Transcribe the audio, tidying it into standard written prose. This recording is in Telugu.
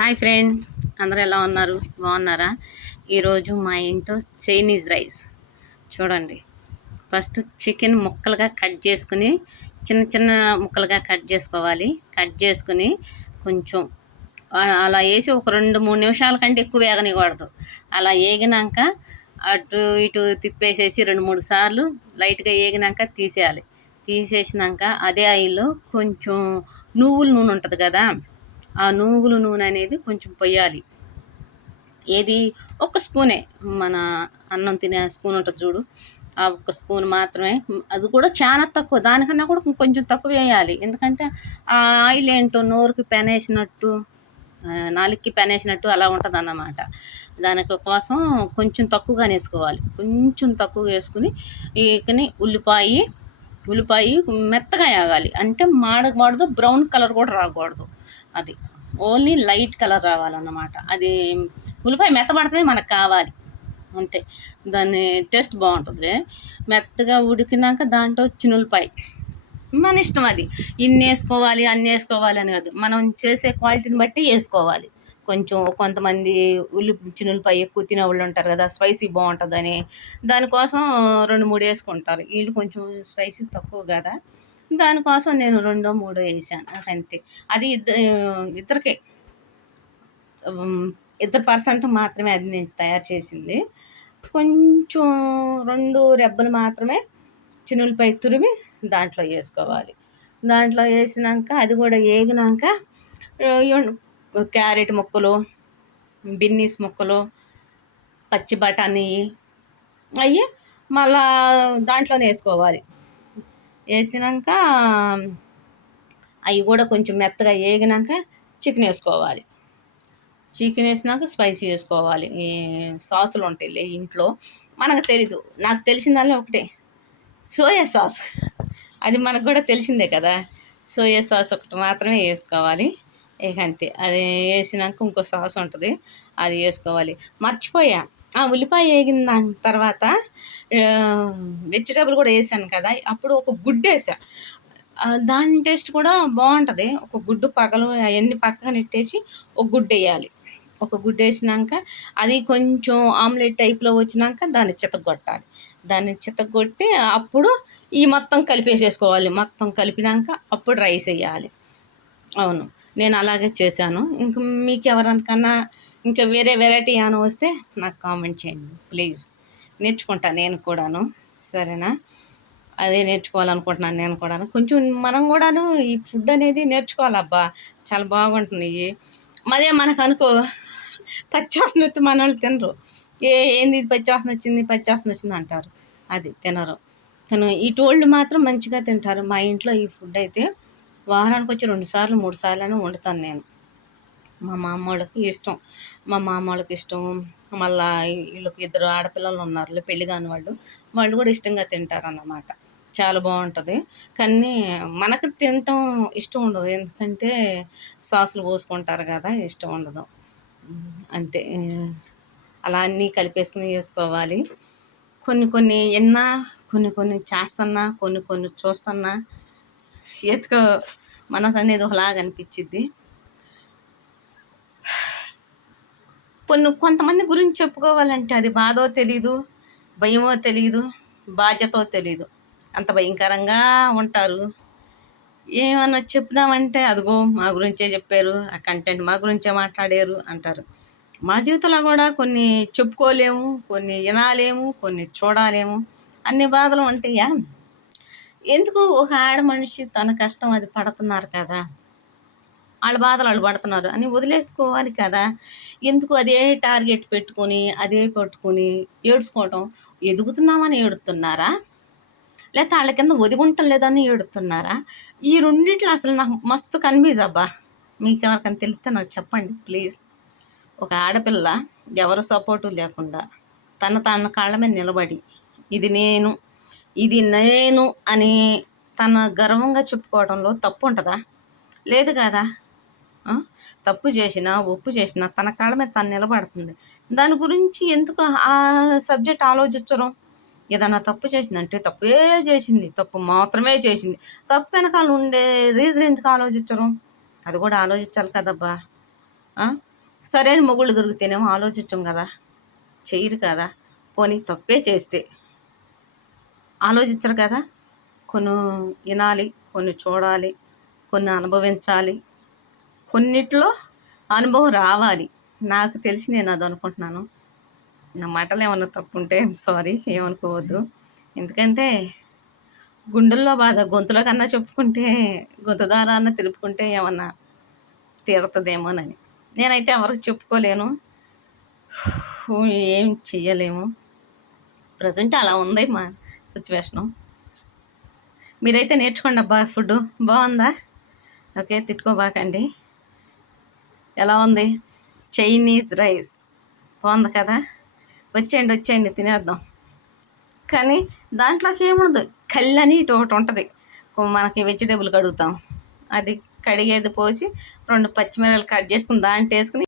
హాయ్ ఫ్రెండ్, అందరూ ఎలా ఉన్నారు? బాగున్నారా? ఈరోజు మా ఇంట్లో చైనీస్ రైస్ చూడండి. ఫస్ట్ చికెన్ ముక్కలుగా కట్ చేసుకుని చిన్న చిన్న ముక్కలుగా కట్ చేసుకోవాలి. కట్ చేసుకుని కొంచెం అలా వేసి ఒక 2-3 నిమిషాల కంటే ఎక్కువ వేగనివ్వకూడదు. అలా వేగినాక అటు ఇటు తిప్పేసేసి 2-3 సార్లు లైట్గా వేగినాక తీసేయాలి. తీసేసినాక అదే ఆయిల్లో కొంచెం నువ్వుల నూనె ఉంటుంది కదా, ఆ నువ్వుల నూనె అనేది కొంచెం పొయ్యాలి. ఏది ఒక స్పూనే, మన అన్నం తినే స్పూన్ ఉంటుంది చూడు, ఆ ఒక్క స్పూన్ మాత్రమే. అది కూడా చాలా తక్కువ, దానికన్నా కూడా కొంచెం తక్కువ వేయాలి. ఎందుకంటే ఆ ఆయిల్ ఏంటో నోరుకి పెనేసినట్టు, నాలుగుకి పెనేసినట్టు అలా ఉంటుంది అన్నమాట. దానికి కోసం కొంచెం తక్కువగానే వేసుకోవాలి. కొంచెం తక్కువ వేసుకుని ఈకని ఉల్లిపాయ మెత్తగా వేగాలి. అంటే మాడకూడదు, బ్రౌన్ కలర్ కూడా రాకూడదు. అది ఓన్లీ లైట్ కలర్ రావాలన్నమాట. అది ఉల్లిపాయ మెత్తబడితే మనకు కావాలి అంతే, దాని టేస్ట్ బాగుంటుంది. మెత్తగా ఉడికినాక దాంట్లో చిన్నులపాయ మన ఇష్టం, అది ఇన్ని వేసుకోవాలి అన్ని వేసుకోవాలి అని కాదు, మనం చేసే క్వాలిటీని బట్టి వేసుకోవాలి. కొంచెం కొంతమంది చిన్నులపాయ ఎక్కువ తినే వాళ్ళు ఉంటారు కదా, స్పైసీ బాగుంటుందని, దానికోసం 2-3 వేసుకుంటారు. వీళ్ళు కొంచెం స్పైసీ తక్కువ కదా, దానికోసం నేను 2-3 వేసాను అంతే. అది ఇద్దరికే, 2% మాత్రమే అది నేను తయారు చేసింది. కొంచెం 2 రెబ్బలు మాత్రమే చిన్నులపాయ తురిమి దాంట్లో వేసుకోవాలి. దాంట్లో వేసినాక అది కూడా వేగినాక క్యారెట్ ముక్కలు, బిన్నీస్ ముక్కలు, పచ్చి బఠానీ అవి మళ్ళా దాంట్లోనే వేసుకోవాలి. వేసినాక అవి కూడా కొంచెం మెత్తగా వేగినాక చికెన్ వేసుకోవాలి. చికెన్ వేసినాక స్పైసీ వేసుకోవాలి. ఈ సాసులు ఉంటాయి ఇంట్లో, మనకు తెలీదు, నాకు తెలిసిందాల్లో ఒకటే సోయా సాస్. అది మనకు కూడా తెలిసిందే కదా, సోయా సాస్ ఒకటి మాత్రమే వేసుకోవాలి. ఇక అంతే. అది వేసినాక ఇంకో సాస్ ఉంటుంది, అది వేసుకోవాలి. మర్చిపోయా, ఆ ఉల్లిపాయ వేగిన తర్వాత వెజిటేబుల్ కూడా వేసాను కదా, అప్పుడు ఒక గుడ్డు వేసా. దాని టేస్ట్ కూడా బాగుంటుంది. ఒక గుడ్డు పగలు అవన్నీ పక్కన నెట్టేసి ఒక గుడ్డు వేయాలి. ఒక గుడ్డు వేసినాక అది కొంచెం ఆమ్లెట్ టైప్లో వచ్చినాక దాన్ని చితగొట్టాలి. దాన్ని చితగొట్టి అప్పుడు ఈ మొత్తం కలిపేసేసుకోవాలి. మొత్తం కలిపినాక అప్పుడు రైస్ వేయాలి. అవును, నేను అలాగే చేశాను. ఇంక మీకు ఎవరికన్నా ఇంకా వేరే వెరైటీ ఏమైనా వస్తే నాకు కామెంట్ చేయండి ప్లీజ్, నేర్చుకుంటాను నేను కూడాను, సరేనా? అదే నేర్చుకోవాలనుకుంటున్నాను నేను కూడాను. కొంచెం మనం కూడాను ఈ ఫుడ్ అనేది నేర్చుకోవాలబ్బా, చాలా బాగుంటుంది. అదే మనకు అనుకో పచ్చివాసన వచ్చి మన వాళ్ళు తినరు. ఏంది పచ్చివాసన వచ్చింది అంటారు, అది తినరు. కానీ ఇటోళ్ళు మాత్రం మంచిగా తింటారు. మా ఇంట్లో ఈ ఫుడ్ అయితే వారానికి వచ్చి 2 సార్లు 3 సార్లు అని వండుతాను నేను. మా మామ వాళ్ళకి ఇష్టం. మళ్ళీ వీళ్ళకి 2 ఆడపిల్లలు ఉన్నారు, పెళ్లి కాని వాళ్ళు కూడా ఇష్టంగా తింటారు అన్నమాట. చాలా బాగుంటుంది. కానీ మనకు తినటం ఇష్టం ఉండదు, ఎందుకంటే సాసులు పోసుకుంటారు కదా, ఇష్టం ఉండదు అంతే. అలా అన్నీ కలిపేసుకుని వేసుకోవాలి. కొన్ని విన్నా, కొన్ని చేస్తున్నా, కొన్ని చూస్తున్నా ఎత్తుకో మనసు అనేది ఒకలాగా అనిపించిద్ది. కొంతమంది గురించి చెప్పుకోవాలంటే అది బాధో తెలీదు, భయమో తెలీదు, బాధ్యతో తెలీదు, అంత భయంకరంగా ఉంటారు. ఏమన్నా చెప్దామంటే అదిగో మా గురించే చెప్పారు, ఆ కంటెంట్ మా గురించే మాట్లాడారు అంటారు. మా జీవితంలో కూడా కొన్ని చెప్పుకోలేము, కొన్ని వినాలేము, కొన్ని చూడాలేము, అన్ని బాధలు ఉంటాయా? ఎందుకు ఒక ఆడ మనిషి తన కష్టం అది పడుతున్నారు కదా, వాళ్ళ బాధలు వాళ్ళు పడుతున్నారు అని వదిలేసుకోవాలి కదా. ఎందుకు అదే టార్గెట్ పెట్టుకొని అదే పట్టుకొని ఏడ్చుకోవటం? ఎదుగుతున్నామని ఏడుతున్నారా, లేకపోతే వాళ్ళ కింద ఒదిగుంటం లేదని ఏడుతున్నారా? ఈ రెండిట్లో అసలు నాకు మస్తు కన్ఫ్యూజ్ అబ్బా. మీకు ఎవరికైనా తెలిస్తే నాకు చెప్పండి ప్లీజ్. ఒక ఆడపిల్ల ఎవరు సపోర్టు లేకుండా తన కాళ్ళ మీద నిలబడి ఇది నేను అని తన గర్వంగా చెప్పుకోవడంలో తప్పు ఉంటుందా? లేదు కదా. తప్పు చేసినా ఒప్పు చేసినా తన కాళ్ళ మీద తను నిలబడుతుంది. దాని గురించి ఎందుకు ఆ సబ్జెక్ట్ ఆలోచించడం? ఏదన్నా తప్పు చేసిందంటే తప్పే చేసింది, తప్పు మాత్రమే చేసింది, తప్పు వెనకాల ఉండే రీజన్ ఎందుకు ఆలోచించడం? అది కూడా ఆలోచించాలి కదబ్బా. సరైన మొగుళ్ళు దొరికితేనేమో ఆలోచించం కదా, చెయ్యరు కదా. పోనీ తప్పే చేస్తే ఆలోచించరు కదా. కొన్ని వినాలి, కొన్ని చూడాలి, కొన్ని అనుభవించాలి, కొన్నిట్లో అనుభవం రావాలి. నాకు తెలిసి నేను అది అనుకుంటున్నాను. నా మాటలు ఏమన్నా తప్పుంటే సారీ, ఏమనుకోవద్దు. ఎందుకంటే గుండెల్లో బాధ గొంతులో కన్నా చెప్పుకుంటే, గొంతు ద్వారా అన్న తెలుపుకుంటే ఏమన్నా తీరుతుందేమోనని. నేనైతే ఎవరికి చెప్పుకోలేను, ఏం చెయ్యలేము. ప్రజెంట్ అలా ఉంది మా సిచ్యువేషను. మీరైతే నేర్చుకోండి అబ్బా. ఫుడ్ బాగుందా? ఓకే, తిట్టుకోబాకండి. ఎలా ఉంది? చైనీస్ రైస్ బాగుంది కదా. వచ్చేయండి తినేద్దాం. కానీ దాంట్లోకి ఏముండదు, కళ్ళని ఒకటి ఉంటుంది. మనకి వెజిటేబుల్ కడుగుతాం, అది కడిగేది పోసి 2 పచ్చిమిరపకాయలు కట్ చేసుకుని దాంట్లో వేసుకుని